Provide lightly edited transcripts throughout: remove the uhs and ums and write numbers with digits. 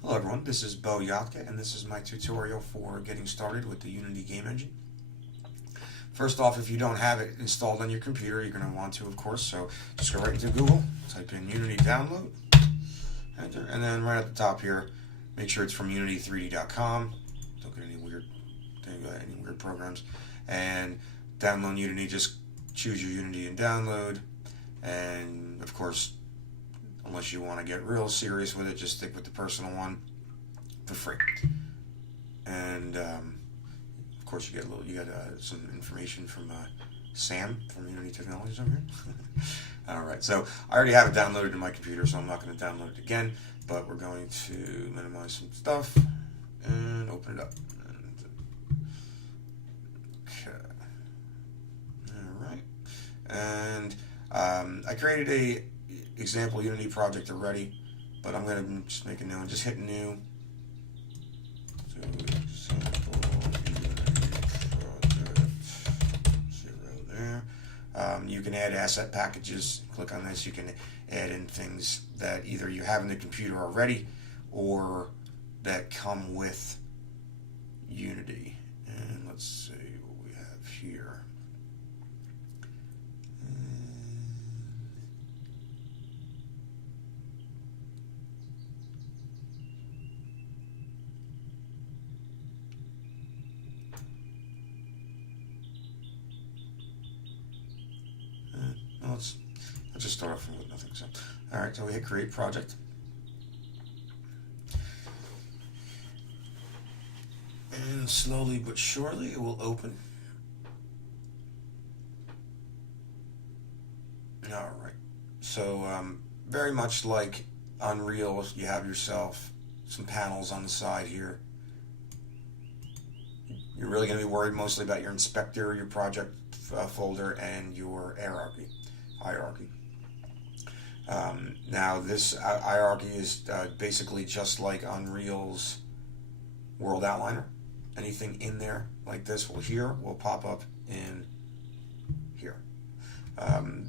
Hello everyone, this is Bo Yatka and this is my tutorial for getting started with the Unity game engine. First off, if you don't have it installed on your computer, you're going to want to, of course, so just go right into Google, type in Unity download, enter, and then right at the top here, make sure it's from unity3d.com. Don't get any weird programs. And download Unity, just choose your Unity and download, and of course, unless you want to get real serious with it, just stick with the personal one for free. And of course, you get some information from Sam from Unity Technologies over here. All right, so I already have it downloaded to my computer, so I'm not going to download it again. But we're going to minimize some stuff and open it up. Okay. All right, and I created a example Unity project already, but I'm going to just make a new one. Just hit new. So example Unity project 0 there. You can add asset packages. Click on this. You can add in things that either you have in the computer already or that come with Unity. And let's see what we have here. Let's just start off with nothing. So, all right, so we hit create project. And slowly but surely it will open. All right. So very much like Unreal, you have yourself some panels on the side here. You're really going to be worried mostly about your inspector, your project folder, and your hierarchy. Now this hierarchy is basically just like Unreal's World Outliner. Anything in there like this will pop up in here.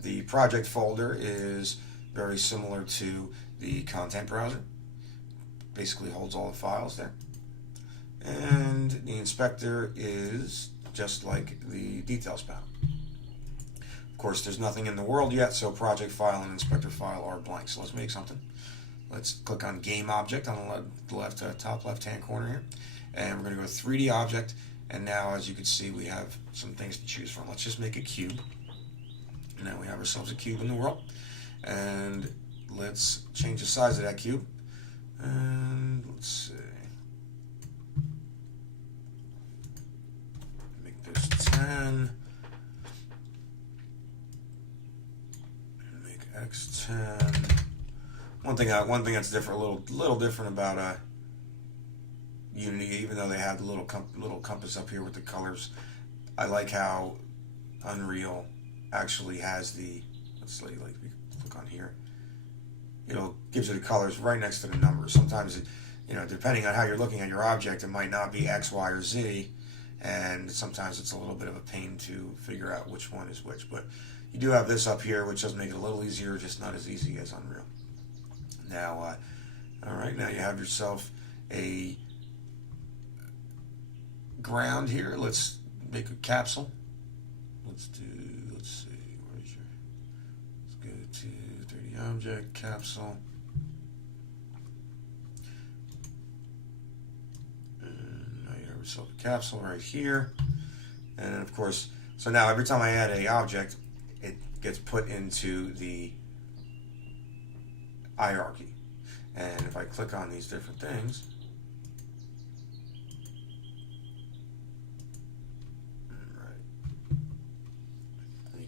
The project folder is very similar to the content browser. Basically holds all the files there. And the inspector is just like the details panel. Of course, there's nothing in the world yet, so project file and inspector file are blank. So let's make something. Let's click on game object on the top left hand corner here. And we're going to go 3D object. And now, as you can see, we have some things to choose from. Let's just make a cube. And now we have ourselves a cube in the world. And let's change the size of that cube. And let's see. Make this 10. Make X 10. One thing that's different, a little different about Unity, even though they have the little compass up here with the colors. I like how Unreal actually has the, let's say, like we click on here, gives you the colors right next to the numbers. Sometimes, depending on how you're looking at your object, it might not be X, Y, or Z, and sometimes it's a little bit of a pain to figure out which one is which. But you do have this up here, which does make it a little easier, just not as easy as Unreal. Now, all right, now you have yourself a ground here. Let's make a capsule. Let's see, let's go to 3D object, capsule. And now you have yourself a capsule right here. And of course, so now every time I add a object, it gets put into the hierarchy. And if I click on these different things,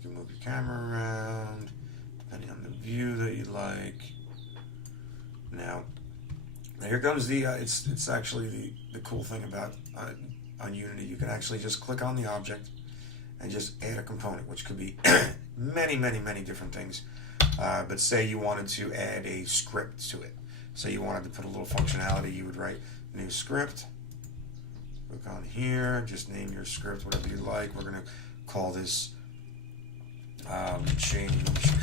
move your camera around depending on the view that you like. Now here comes the it's actually the cool thing about on Unity. You can actually just click on the object and just add a component, which could be many different things. But say you wanted to add a script to it. Say you wanted to put a little functionality, you would write new script. Click on here, just name your script whatever you like. We're going to call this change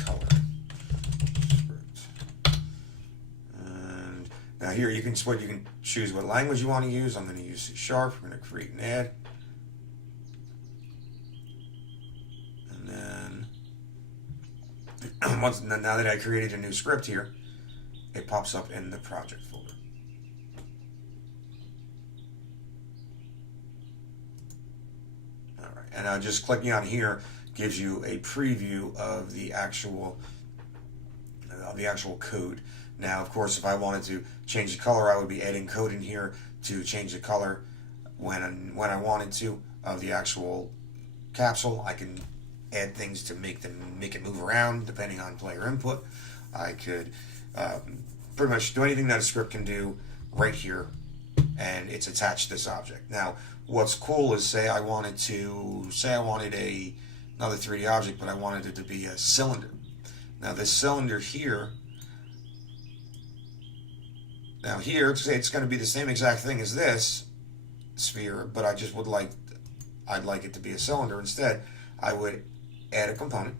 color script. And Now here you can choose what language you want to use. I'm going to use C#. We're going to create an ad. And then now that I created a new script here, it pops up in the project folder. All right, and just clicking on here gives you a preview of the actual code. Now, of course, if I wanted to change the color, I would be adding code in here to change the color when I wanted to of the actual capsule. I can add things to make it move around depending on player input. I could pretty much do anything that a script can do right here, and it's attached to this object. Now, what's cool is say I wanted another 3D object, but I wanted it to be a cylinder. Now this cylinder here, it's going to be the same exact thing as this sphere, but I'd like it to be a cylinder instead. I would add a component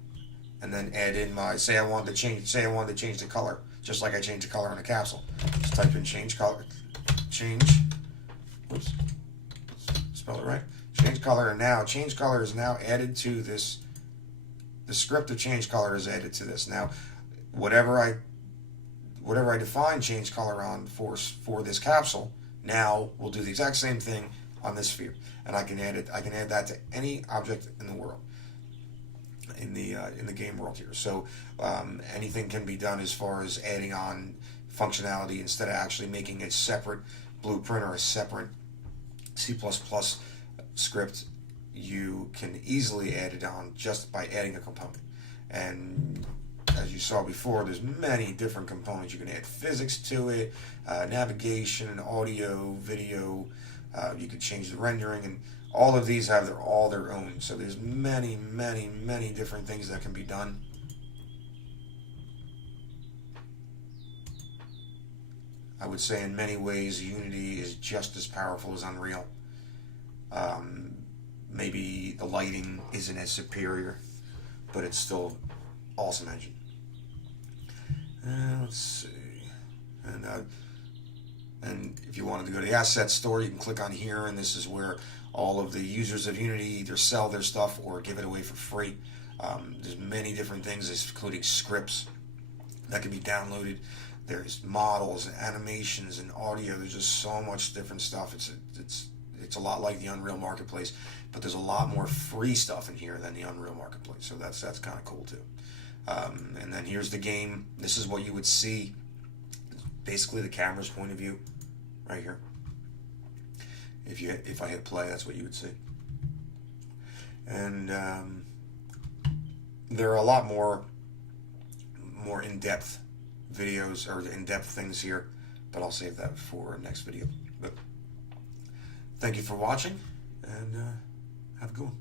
and then add in say I wanted to change the color, just like I changed the color on a capsule. Just type in change color, spell it right, change color, and now change color is now added to this. The script of change color is added to this. Now, whatever I define change color on for this capsule, now we'll do the exact same thing on this sphere, and I can add that to any object in the world, in the game world here. So anything can be done as far as adding on functionality instead of actually making a separate blueprint or a separate C++ script. You can easily add it on just by adding a component. And as you saw before, there's many different components. You can add physics to it, navigation, audio, video. You could change the rendering, and all of these have all their own. So there's many different things that can be done. I would say in many ways Unity is just as powerful as Unreal. Maybe the lighting isn't as superior, but it's still awesome engine. Let's see, and if you wanted to go to the asset store, you can click on here, and this is where all of the users of Unity either sell their stuff or give it away for free. There's many different things, including scripts that can be downloaded. There's models and animations and audio. There's just so much different stuff. It's a lot like the Unreal Marketplace, but there's a lot more free stuff in here than the Unreal Marketplace. So that's kind of cool too. And then here's the game. This is what you would see. Basically, the camera's point of view, right here. If I hit play, that's what you would see. And there are a lot more in-depth videos or in-depth things here, but I'll save that for next video. But thank you for watching, and have a good one.